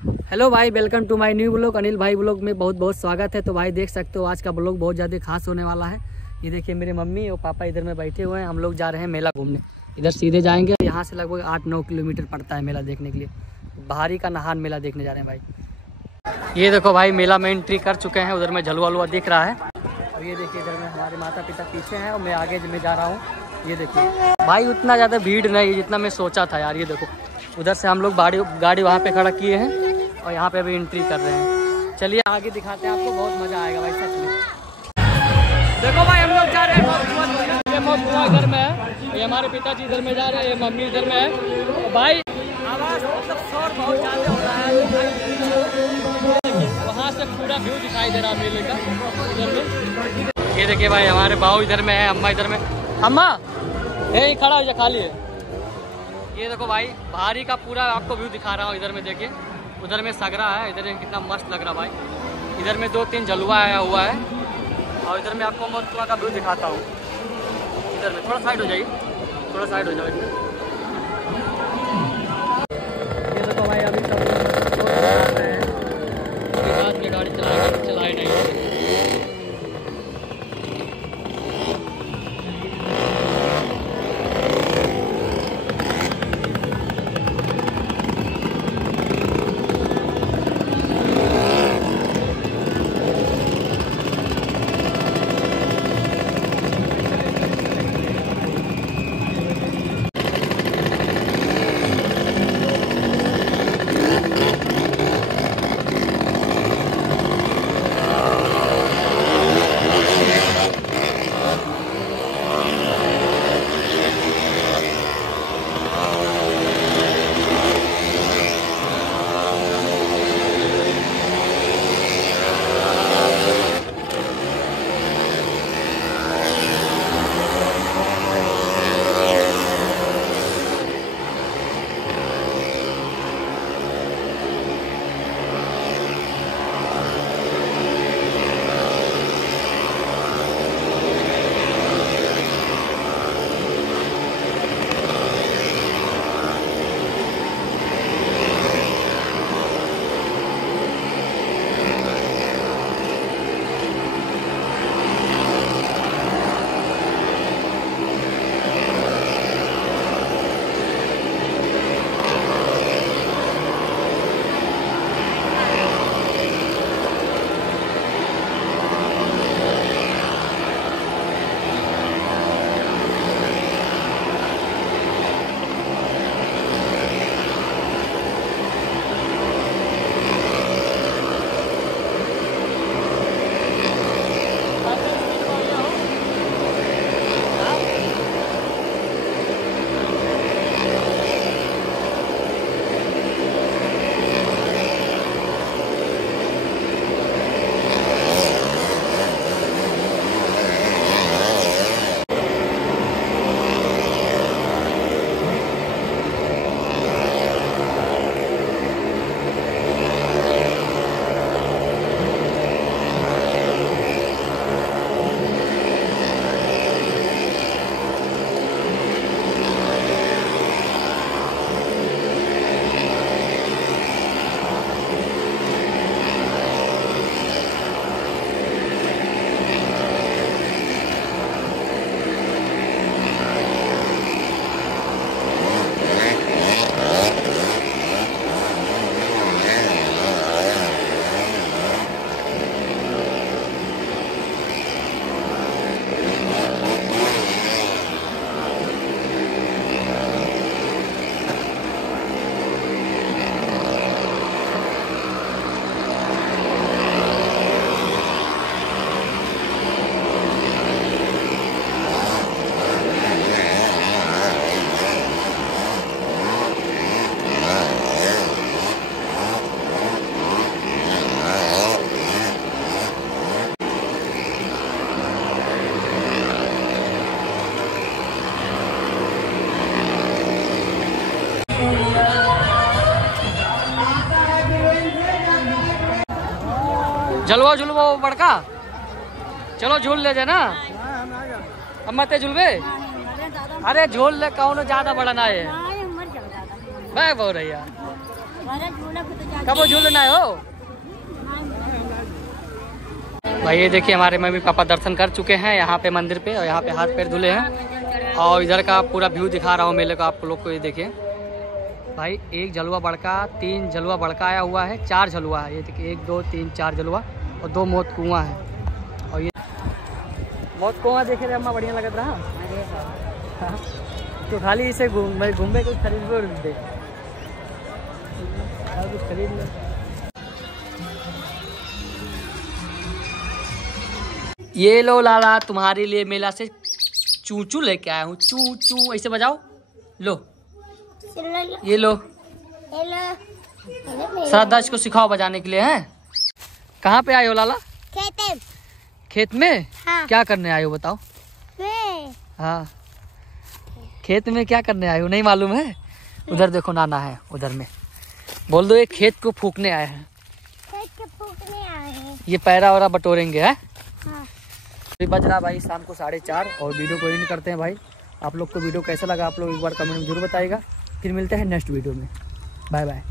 Hello भाई, welcome to my new blog. Anil भाई blog में बहुत बहुत स्वागत है। तो भाई देख सकते हो आज का ब्लॉग बहुत ज़्यादा खास होने वाला है। ये देखिए मेरे मम्मी और पापा इधर में बैठे हुए हैं। हम लोग जा रहे हैं मेला घूमने। इधर सीधे जाएंगे, यहाँ से लगभग 8-9 किलोमीटर पड़ता है मेला देखने के लिए। बाहरी का नहान मेला देखने जा रहे हैं भाई। ये देखो भाई, मेला में एंट्री कर चुके हैं। उधर में झलुआ वलुआ दिख रहा है। और ये देखिए इधर में हमारे माता पिता पीछे हैं और मैं आगे में जा रहा हूँ। ये देखिए भाई, उतना ज़्यादा भीड़ नहीं है जितना मैं सोचा था यार। ये देखो उधर से हम लोग गाड़ी वहाँ पे खड़ा किए हैं और यहाँ पे अभी एंट्री कर रहे हैं। चलिए आगे दिखाते हैं आपको, बहुत मज़ा आएगा भाई सच में। देखो भाई हम लोग जा रहे हैं मौत इधर में है। ये हमारे पिताजी इधर में जा रहे हैं, ये मम्मी इधर में है। भाई आवाज़ मतलब शोर बहुत ज़्यादा हो रहा है। वहाँ से पूरा व्यू दिखाई दे रहा है मेले का इधर में। ये देखिए भाई हमारे बाऊ इधर में है, अम्मा इधर में। अम्मा यही खड़ा हो जा, खाली है। ये देखो भाई बाहरी का पूरा आपको व्यू दिखा रहा हूँ। इधर में देखिए, उधर में सगरा है, इधर कितना मस्त लग रहा भाई। इधर में 2-3 झलुआ आया हुआ है और इधर में आपको मौतकुआं का व्यू दिखाता हूँ। इधर में थोड़ा साइड हो जाइए, थोड़ा साइड हो जाओ। ये देखो भाई अभी सब में गाड़ी चलाई नहीं। झलवा झुलवा बड़का, चलो झूल ले जाना। अब मत झुलवे, अरे झूल ले कौन ज्यादा बड़ा ना है। मैं बोल रही है कब वो झूलना है हो भाई। ये देखिए हमारे मम्मी पापा दर्शन कर चुके हैं यहाँ पे मंदिर पे, और यहाँ पे हाथ पैर धुले हैं। और इधर का पूरा व्यू दिखा रहा हूँ मेले का आप लोग को। ये देखिए भाई, एक झलुआ बड़का, 3 झलुआ बड़का आया हुआ है, 4 झलुआ है। ये देखिए 1 2 3 4 झलुआ और 2 मौत कुआं है। और ये मौत कुआं देखे रहे अम्मा, बढ़िया लग रहा है। तो खाली इसे घूमे कुछ खरीद दे, कुछ खरीद ले। ये लो लाला, तुम्हारे लिए मेला से चूचू लेके आया हूँ। चू चू ऐसे बजाओ। लो ये लो, श्रद्धा इसको सिखाओ बजाने के लिए। हैं कहाँ पे आए हो लाला? खेत में। हाँ। क्या करने आए हो बताओ? हाँ, खेत में क्या करने आए हो नहीं मालूम है? उधर देखो नाना है उधर में, बोल दो ये खेत को फूकने आए हैं। ये पैरा वैरा बटोरेंगे है। हाँ। बज रहा भाई शाम को 4:30 और वीडियो को एंड करते हैं भाई। आप लोग को वीडियो कैसा लगा आप लोग एक बार कमेंट में जरूर बताइएगा। फिर मिलते हैं नेक्स्ट वीडियो में। Bye bye.